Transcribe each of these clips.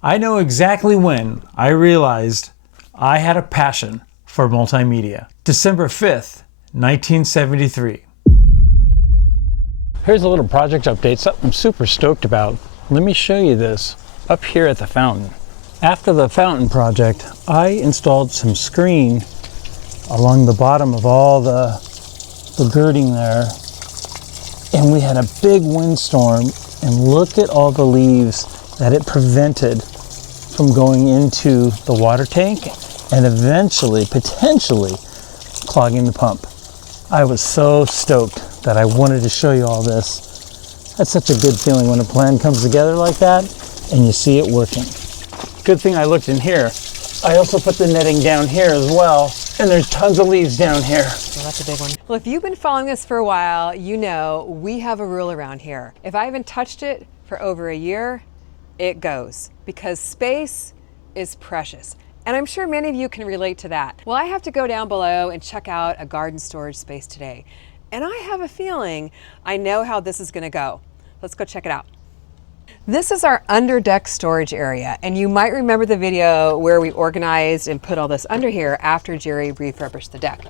I know exactly when I realized I had a passion for multimedia. December 5th, 1973. Here's a little project update, something I'm super stoked about. Let me show you this up here at the fountain. After the fountain project, I installed some screen along the bottom of all the girding there. And we had a big windstorm, and look at all the leaves that it prevented from going into the water tank and eventually, potentially, clogging the pump. I was so stoked that I wanted to show you all this. That's such a good feeling when a plan comes together like that and you see it working. Good thing I looked in here. I also put the netting down here as well, and there's tons of leaves down here. Well, that's a big one. Well, if you've been following us for a while, you know we have a rule around here. If I haven't touched it for over a year, it goes, because space is precious. And I'm sure many of you can relate to that. Well, I have to go down below and check out a garden storage space today. And I have a feeling I know how this is gonna go. Let's go check it out. This is our under deck storage area. And you might remember the video where we organized and put all this under here after Jerry refurbished the deck.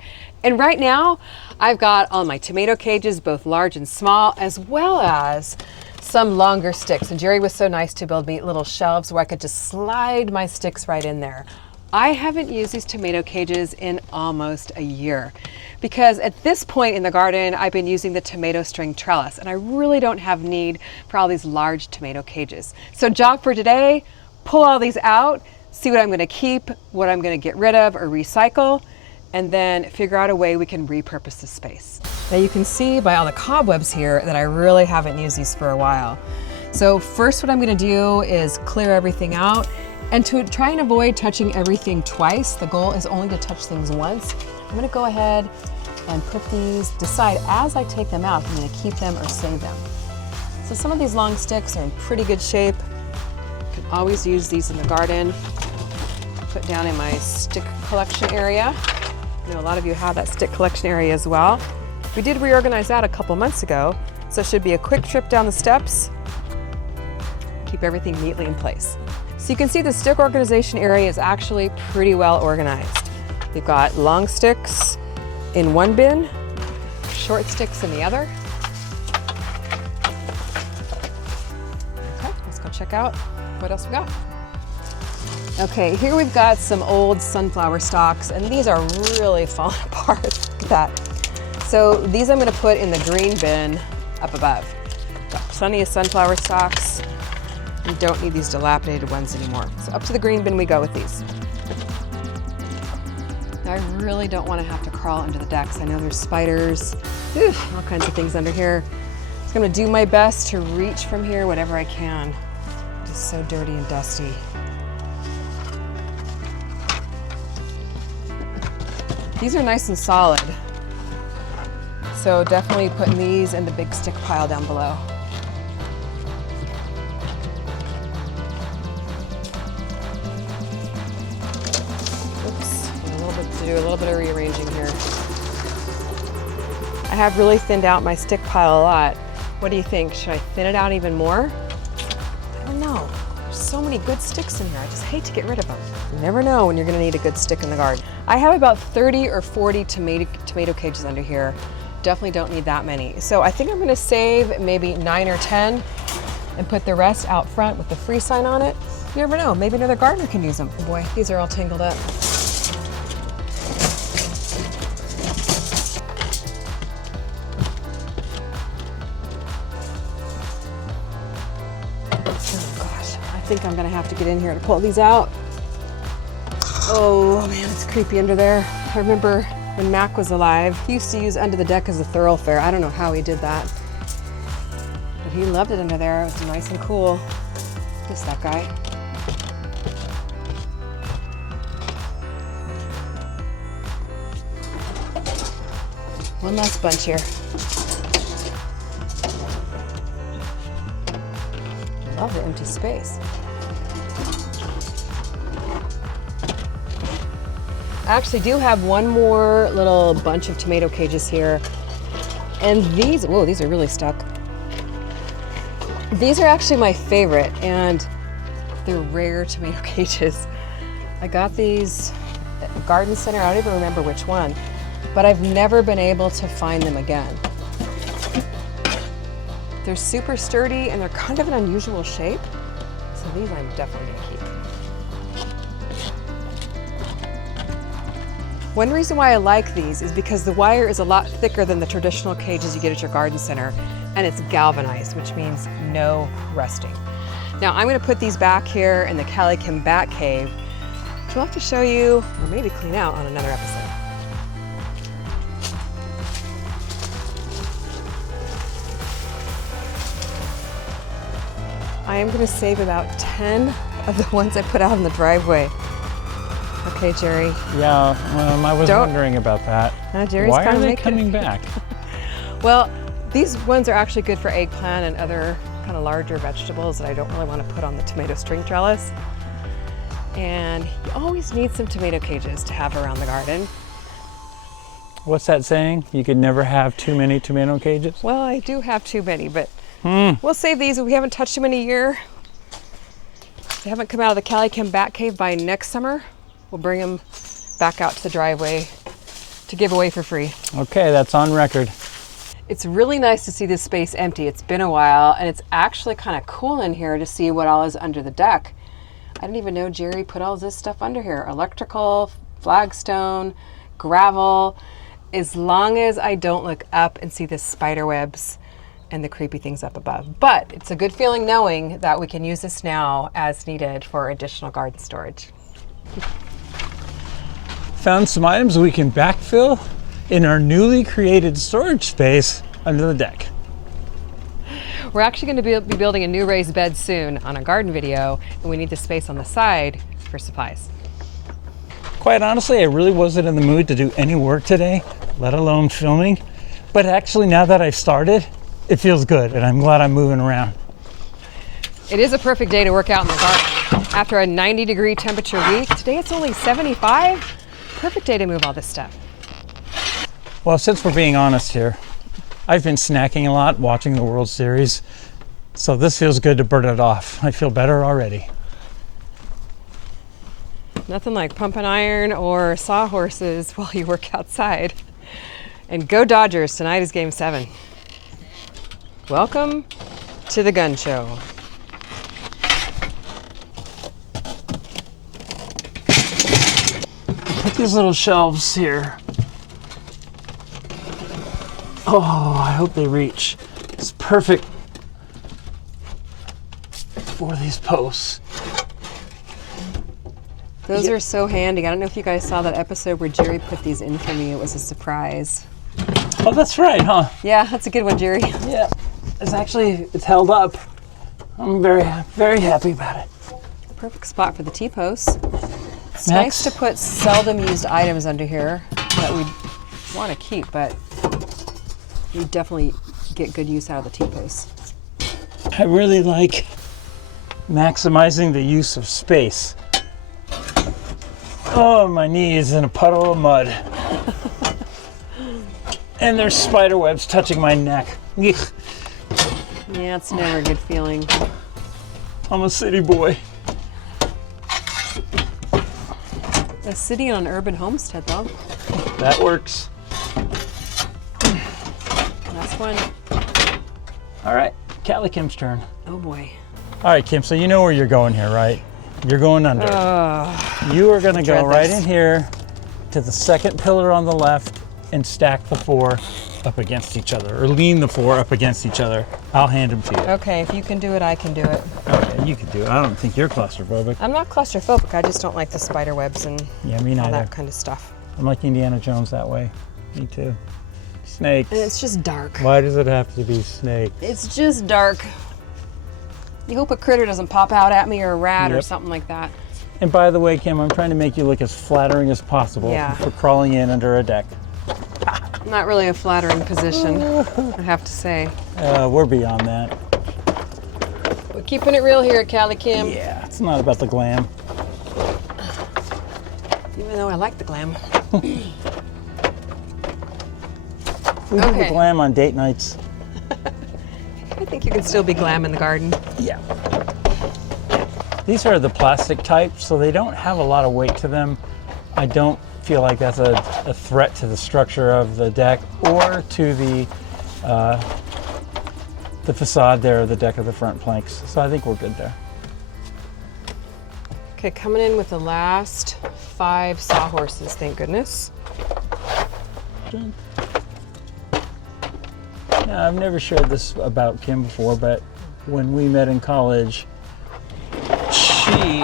And right now, I've got all my tomato cages, both large and small, as well as some longer sticks. And Jerry was so nice to build me little shelves where I could just slide my sticks right in there. I haven't used these tomato cages in almost a year because at this point in the garden, I've been using the tomato string trellis, and I really don't have need for all these large tomato cages. So job for today, pull all these out, see what I'm gonna keep, what I'm gonna get rid of or recycle, and then figure out a way we can repurpose the space. Now you can see by all the cobwebs here that I really haven't used these for a while. So first what I'm gonna do is clear everything out, and to try and avoid touching everything twice, the goal is only to touch things once. I'm gonna go ahead and put these, decide as I take them out if I'm gonna keep them or save them. So some of these long sticks are in pretty good shape. You can always use these in the garden. Put down in my stick collection area. I know a lot of you have that stick collection area as well. We did reorganize that a couple months ago, so it should be a quick trip down the steps. Keep everything neatly in place. So you can see the stick organization area is actually pretty well organized. We've got long sticks in one bin, short sticks in the other. Okay, let's go check out what else we got. Okay, here we've got some old sunflower stalks, and these are really falling apart. Look at that. So these I'm gonna put in the green bin up above. Got plenty of sunflower stalks. We don't need these dilapidated ones anymore. So up to the green bin we go with these. Now I really don't want to have to crawl under the decks. I know there's spiders, all kinds of things under here. I'm gonna do my best to reach from here whatever I can. It's just so dirty and dusty. These are nice and solid. So definitely putting these in the big stick pile down below. Do a little bit of rearranging here. I have really thinned out my stick pile a lot. What do you think? Should I thin it out even more? I don't know. There's so many good sticks in here. I just hate to get rid of them. You never know when you're gonna need a good stick in the garden. I have about 30 or 40 tomato cages under here. Definitely don't need that many. So I think I'm gonna save maybe 9 or 10 and put the rest out front with the free sign on it. You never know, maybe another gardener can use them. Oh boy, these are all tangled up. I think I'm gonna have to get in here to pull these out. Oh man, it's creepy under there. I remember when Mac was alive, he used to use under the deck as a thoroughfare. I don't know how he did that, but he loved it under there. It was nice and cool. Miss that guy. One last bunch here. I love the empty space. I actually do have one more little bunch of tomato cages here. And these, whoa, these are really stuck. These are actually my favorite, and They're rare tomato cages. I got these at the garden center. I don't even remember which one, but I've never been able to find them again. They're super sturdy and they're kind of an unusual shape. So these I'm definitely gonna keep. One reason why I like these is because the wire is a lot thicker than the traditional cages you get at your garden center, and it's galvanized, which means no rusting. Now I'm gonna put these back here in the CaliKim Bat Cave, which we'll have to show you, or maybe clean out on another episode. I am gonna save about 10 of the ones I put out in the driveway. Okay, Jerry. Yeah, I was wondering about that. Jerry's Why kind are of they coming back? Well, these ones are actually good for eggplant and other kind of larger vegetables that I don't really want to put on the tomato string trellis. And you always need some tomato cages to have around the garden. What's that saying? You could never have too many tomato cages? Well, I do have too many, but we'll save these. We haven't touched them in a year. If they haven't come out of the CaliKim Bat Cave by next summer, we'll bring them back out to the driveway to give away for free. Okay, that's on record. It's really nice to see this space empty. It's been a while, and it's actually kind of cool in here to see what all is under the deck. I didn't even know Jerry put all this stuff under here. Electrical, flagstone, gravel. As long as I don't look up and see the spider webs and the creepy things up above. But it's a good feeling knowing that we can use this now as needed for additional garden storage. Found some items we can backfill in our newly created storage space under the deck. We're actually going to be building a new raised bed soon on a garden video, and we need the space on the side for supplies. Quite honestly, I really wasn't in the mood to do any work today, let alone filming. But actually, now that I've started, it feels good, and I'm glad I'm moving around. It is a perfect day to work out in the garden. After a 90-degree temperature week, today it's only 75. Perfect day to move all this stuff. Well, since we're being honest here, I've been snacking a lot watching the World Series, so this feels good to burn it off. I feel better already. Nothing like pumping iron or sawhorses while you work outside. And go Dodgers, tonight is Game 7. Welcome to the gun show. Put these little shelves here. Oh, I hope they reach. It's perfect for these posts. Those are so handy. I don't know if you guys saw that episode where Jerry put these in for me. It was a surprise. Oh, that's right, huh? Yeah, that's a good one, Jerry. Yeah, it's held up. I'm very happy about it. Perfect spot for the T-posts. It's nice to put seldom used items under here that we want to keep, but you definitely get good use out of the T-posts. I really like maximizing the use of space. Oh, my knee is in a puddle of mud. And there's spider webs touching my neck. Ugh. Yeah, it's never a good feeling. I'm a city boy. A city on an urban homestead, though. That works. Last one. All right, CaliKim's turn. Oh boy. All right, Kim, so you know where you're going here, right? You're going under. You are gonna go right in here to the second pillar on the left and stack the 4 up against each other, or lean the 4 up against each other. I'll hand them to you. Okay, if you can do it, I can do it. Okay, you can do it. I don't think you're claustrophobic. I'm not claustrophobic, I just don't like the spider webs and Yeah, me all neither. that kind of stuff. I'm like Indiana Jones that way. Me too. Snakes. And it's just dark. Why does it have to be snakes? It's just dark. You hope a critter doesn't pop out at me, or a rat or Yep. something like that. And by the way, Kim, I'm trying to make you look as flattering as possible Yeah. for crawling in under a deck. Not really a flattering position, I have to say. We're beyond that. We're keeping it real here at CaliKim. Yeah, it's not about the glam. Even though I like the glam. We do the glam on date nights. I think you can still be glam in the garden. Yeah. These are the plastic type, so they don't have a lot of weight to them. I don't feel like that's a threat to the structure of the deck or to the facade there of the deck of the front planks. So I think we're good there. Okay, coming in with the last 5 sawhorses, thank goodness. Now, I've never shared this about Kim before, but when we met in college, she...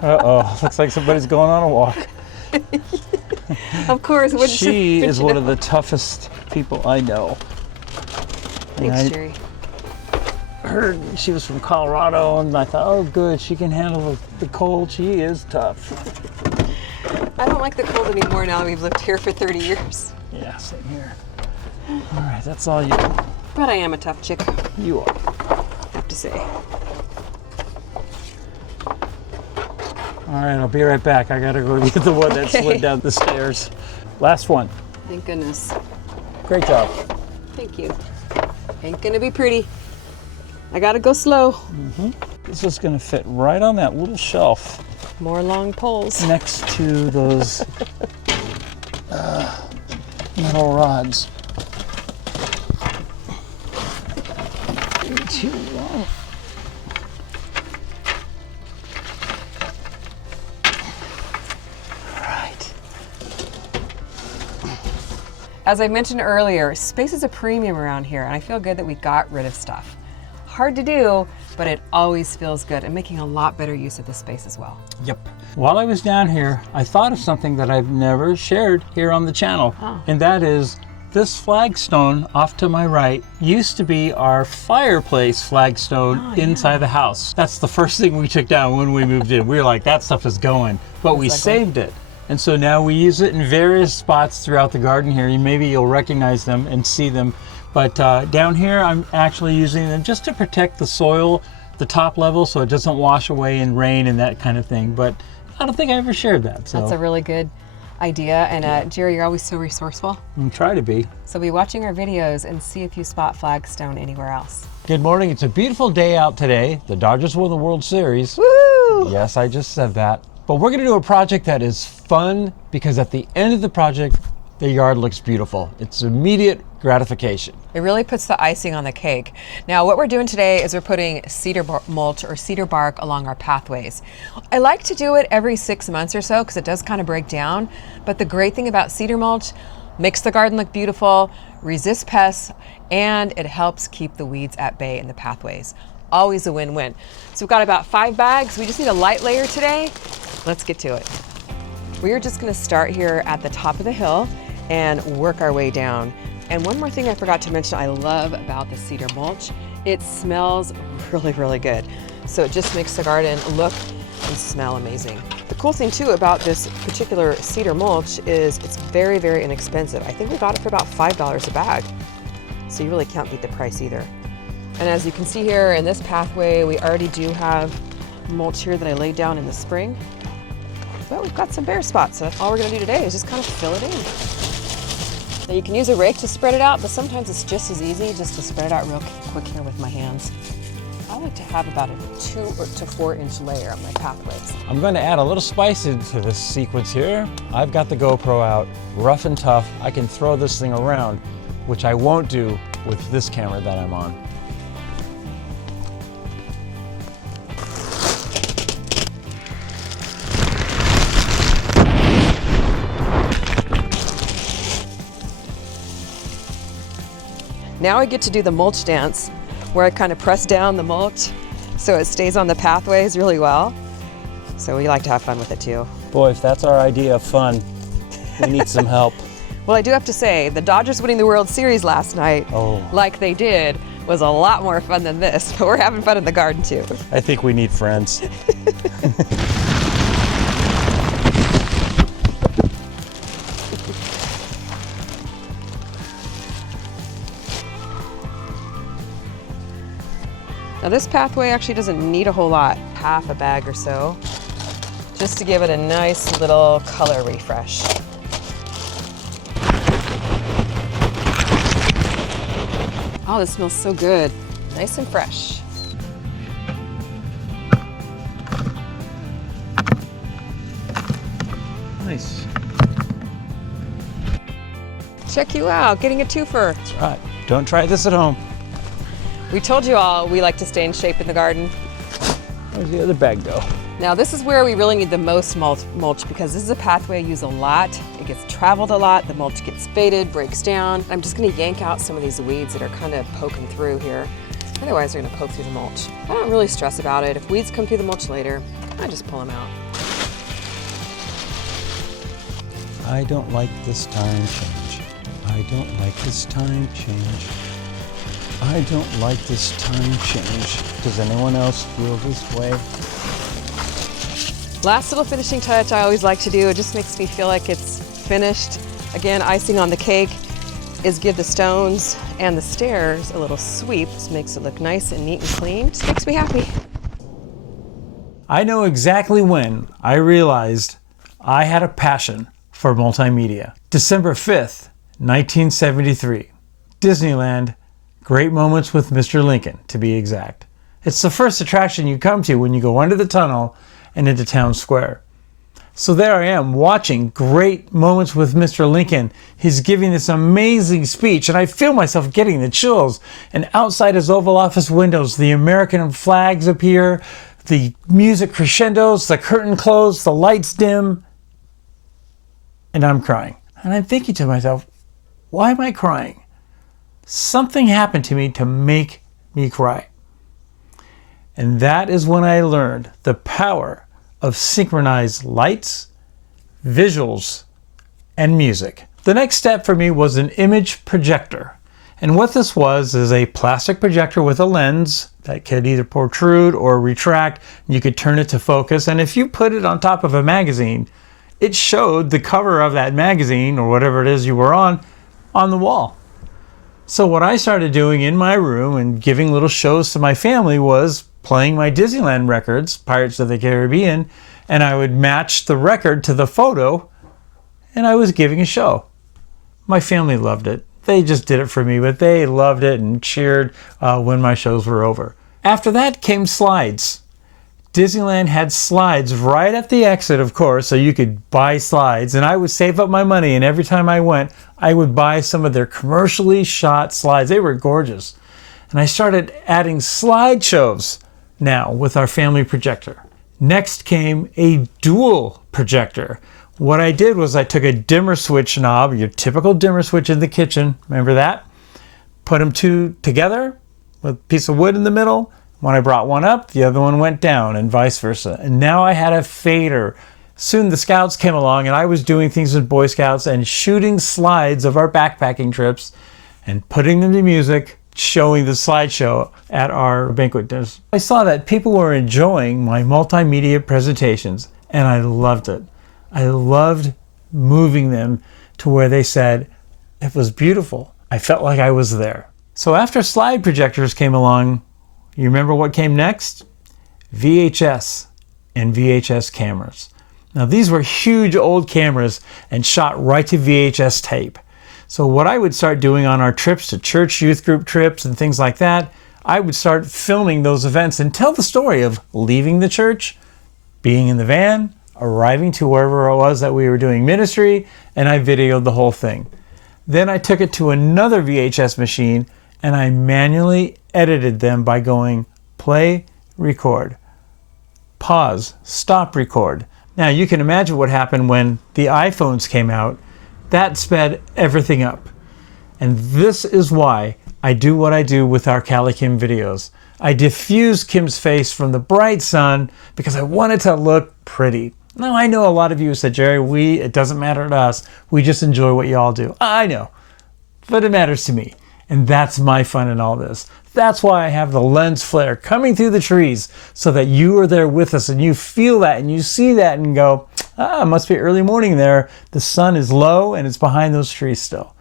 Uh-oh, looks like somebody's going on a walk. Of course. She is one of the toughest people I know. Thanks, Jerry. Heard she was from Colorado, and I thought, oh good, she can handle the cold. She is tough. I don't like the cold anymore now that we've lived here for 30 years. Yeah, same here. All right, that's all you. But I am a tough chick. You are. I have to say. All right, I'll be right back. I gotta go get the one that slid down the stairs. Last one. Thank goodness. Great job. Thank you. Ain't gonna be pretty. I gotta go slow. This is gonna fit right on that little shelf More long poles. next to those metal rods. Too long. As I mentioned earlier, space is a premium around here, and I feel good that we got rid of stuff. Hard to do, but it always feels good, and making a lot better use of this space as well. Yep. While I was down here, I thought of something that I've never shared here on the channel, and that is this flagstone off to my right used to be our fireplace flagstone inside the house. That's the first thing we took down when we moved in. We were like, that stuff is going, but we saved it. And so now we use it in various spots throughout the garden here. Maybe you'll recognize them and see them. But down here, I'm actually using them just to protect the soil, the top level, so it doesn't wash away in rain and that kind of thing. But I don't think I ever shared that. So. That's a really good idea. And Jerry, you're always so resourceful. Try to be. So be watching our videos and see if you spot flagstone anywhere else. Good morning. It's a beautiful day out today. The Dodgers won the World Series. Woo! Yes, I just said that. But we're going to do a project that is fun because at the end of the project, the yard looks beautiful. It's immediate gratification. It really puts the icing on the cake. Now, what we're doing today is we're putting cedar mulch or cedar bark along our pathways. I like to do it every 6 months or so because it does kind of break down. But the great thing about cedar mulch, makes the garden look beautiful, resists pests, and it helps keep the weeds at bay in the pathways. Always a win-win. So we've got about 5 bags. We just need a light layer today. Let's get to it. We are just gonna start here at the top of the hill and work our way down. And one more thing I forgot to mention I love about the cedar mulch, it smells really, really good. So it just makes the garden look and smell amazing. The cool thing too about this particular cedar mulch is it's very, very inexpensive. I think we got it for about $5 a bag. So you really can't beat the price either. And as you can see here in this pathway, we already do have mulch here that I laid down in the spring. But we've got some bare spots, so all we're gonna do today is just kind of fill it in. Now you can use a rake to spread it out, but sometimes it's just as easy just to spread it out real quick here with my hands. I like to have about a 2 to 4 inch layer on my pathways. I'm going to add a little spice into this sequence here. I've got the GoPro out, rough and tough. I can throw this thing around, which I won't do with this camera that I'm on. Now I get to do the mulch dance, where I kind of press down the mulch so it stays on the pathways really well. So we like to have fun with it too. Boy, if that's our idea of fun, we need some help. Well, I do have to say, the Dodgers winning the World Series last night, like they did, was a lot more fun than this, but we're having fun in the garden too. I think we need friends. Now this pathway actually doesn't need a whole lot, half a bag or so, just to give it a nice little color refresh. Oh, this smells so good. Nice and fresh. check you out, getting a twofer. That's right. Don't try this at home. We told you all we like to stay in shape in the garden. Where's the other bag go? Now this is where we really need the most mulch because this is a pathway I use a lot. It gets traveled a lot, the mulch gets faded, breaks down. I'm just gonna yank out some of these weeds that are kind of poking through here. Otherwise they're gonna poke through the mulch. I don't really stress about it. If weeds come through the mulch later, I just pull them out. I don't like this time change. I don't like this time change. I don't like this time change. Does anyone else feel this way? Last little finishing touch I always like to do, it just makes me feel like it's finished. Again, icing on the cake is give the stones and the stairs a little sweep. This makes it look nice and neat and clean. Just makes me happy. I know exactly when I realized I had a passion for multimedia. December 5th, 1973. Disneyland, Great Moments with Mr. Lincoln, to be exact. It's the first attraction you come to when you go under the tunnel and into town square. So there I am watching Great Moments with Mr. Lincoln. He's giving this amazing speech and I feel myself getting the chills. And outside his Oval Office windows, the American flags appear, the music crescendos, the curtain closes, the lights dim, and I'm crying. And I'm thinking to myself, why am I crying? Something happened to me to make me cry. And that is when I learned the power of synchronized lights, visuals, and music. The next step for me was an image projector. And what this was is a plastic projector with a lens that could either protrude or retract. You could turn it to focus. And if you put it on top of a magazine, it showed the cover of that magazine or whatever it is you were on the wall. So what I started doing in my room and giving little shows to my family was playing my Disneyland records, Pirates of the Caribbean, and I would match the record to the photo, and I was giving a show. My family loved it. They just did it for me, but they loved it and cheered when my shows were over. After that came slides. Disneyland had slides right at the exit, of course, so you could buy slides, and I would save up my money, and every time I went, I would buy some of their commercially shot slides. They were gorgeous. And I started adding slideshows now with our family projector. Next came a dual projector. What I did was I took a dimmer switch knob, your typical dimmer switch in the kitchen, remember that? Put them two together with a piece of wood in the middle. When I brought one up, the other one went down and vice versa. And now I had a fader. Soon the Scouts came along and I was doing things with Boy Scouts and shooting slides of our backpacking trips and putting them to music, showing the slideshow at our banquet dinners. I saw that people were enjoying my multimedia presentations and I loved it. I loved moving them to where they said, it was beautiful. I felt like I was there. So after slide projectors came along, you remember what came next? VHS and VHS cameras. Now these were huge old cameras and shot right to VHS tape. So what I would start doing on our trips to church youth group trips and things like that, I would start filming those events and tell the story of leaving the church, being in the van, arriving to wherever it was that we were doing ministry, and I videoed the whole thing. Then I took it to another VHS machine and I manually edited them by going play, record, pause, stop, record. Now you can imagine what happened when the iPhones came out. That sped everything up. And this is why I do what I do with our CaliKim videos. I diffuse Kim's face from the bright sun because I want it to look pretty. Now I know a lot of you said, Jerry, it doesn't matter to us. We just enjoy what you all do. I know, but it matters to me. And that's my fun in all this. That's why I have the lens flare coming through the trees so that you are there with us and you feel that and you see that and go, it must be early morning there. The sun is low and it's behind those trees still.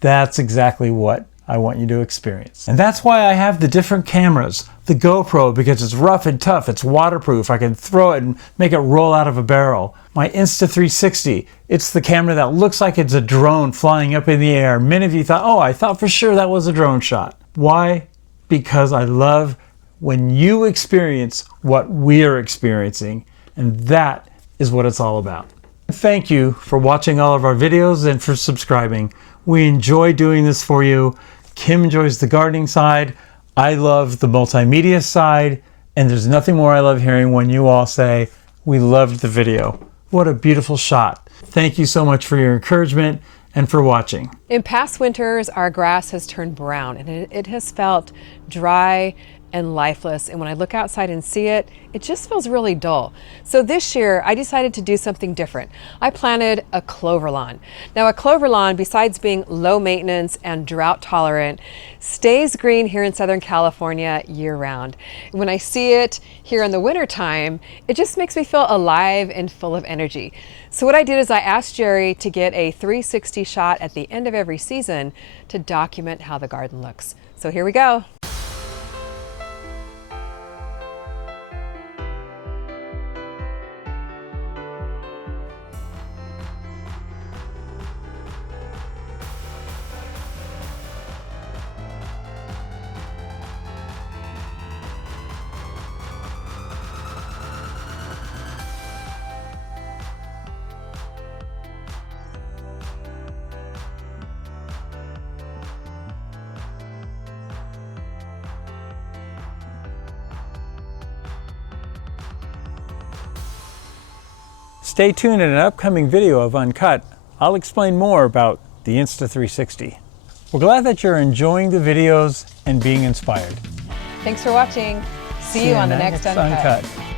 That's exactly what I want you to experience. And that's why I have the different cameras. The GoPro, because it's rough and tough, it's waterproof. I can throw it and make it roll out of a barrel. My Insta360, it's the camera that looks like it's a drone flying up in the air. Many of you thought, I thought for sure that was a drone shot. Why? Because I love when you experience what we're experiencing, and that is what it's all about. Thank you for watching all of our videos and for subscribing. We enjoy doing this for you. Kim enjoys the gardening side. I love the multimedia side. And there's nothing more I love hearing when you all say, we loved the video. What a beautiful shot. Thank you so much for your encouragement and for watching. In past winters, our grass has turned brown and it has felt dry and lifeless. And when I look outside and see it, it just feels really dull. So this year I decided to do something different. I planted a clover lawn. Now a clover lawn, besides being low maintenance and drought tolerant, stays green here in Southern California year round. When I see it here in the winter time, it just makes me feel alive and full of energy. So what I did is I asked Jerry to get a 360 shot at the end of every season to document how the garden looks. So here we go. Stay tuned in an upcoming video of Uncut. I'll explain more about the Insta360. We're glad that you're enjoying the videos and being inspired. Thanks for watching. See you on the next Uncut.